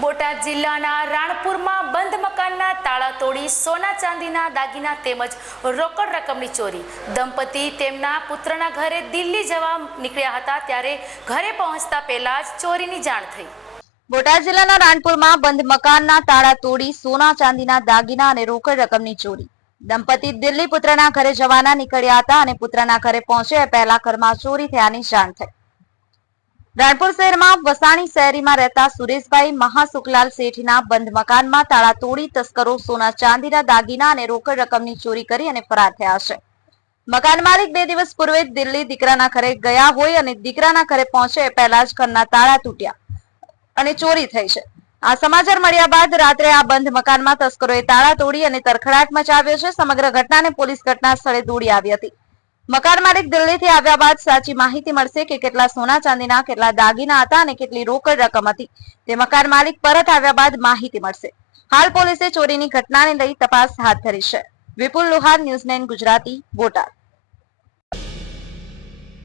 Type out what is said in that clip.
બોટાદ જિલ્લાના રાણપુરમાં બંધ મકાનના તાળા તોડી સોના ચાંદીના દાગીના તેમજ રોકડ રકમની ચોરી. દંપતી તેમના પુત્રના ઘરે દિલ્હી જવા નીકળ્યા હતા ત્યારે ઘરે પહોંચતા પહેલા જ ચોરીની જાણ થઈ. બોટાદ જિલ્લાના રાણપુરમાં બંધ મકાનના તાળા તોડી સોના ચાંદીના દાગીના અને રોકડ રકમની ચોરી. દંપતી દિલ્હી પુત્રના ઘરે જવાના નીકળ્યા હતા અને પુત્રના ઘરે પહોંચ્યા પહેલા ઘરમાં ચોરી થયાની જાણ થઈ. રાણપુર શહેરમાં વસાણી શહેરીમાં રહેતા સુરેશભાઈ મહાસુખલાલ શેઠના બંધ મકાનમાં તાળા તોડી તસ્કરો સોના ચાંદીના દાગીના અને રોકડ રકમની ચોરી કરી અને ફરાર થયા છે. મકાન માલિક બે દિવસ પૂર્વે દિલ્હી દીકરાના ઘરે ગયા હોય અને દીકરાના ઘરે પહોંચે પહેલા જ ઘરના તાળા તૂટ્યા અને ચોરી થઈ છે. આ સમાચાર મળ્યા બાદ રાત્રે આ બંધ મકાનમાં તસ્કરોએ તાળા તોડી અને તરખડાટ મચાવ્યો છે. સમગ્ર ઘટનાને પોલીસ ઘટના સ્થળે દોડી આવી હતી. મકાન માલિક દિલ્હીથી આવ્યા બાદ સાચી માહિતી મળશે કે કેટલા સોના ચાંદીના, કેટલા દાગીના હતા અને કેટલી રોકડ રકમ હતી. તે મકાન માલિક પરત આવ્યા બાદ માહિતી મળશે. હાલ પોલીસે ચોરીની ઘટનાને લઈ તપાસ હાથ ધરી છે. Vipul Luhar news nine Gujarati, Botad.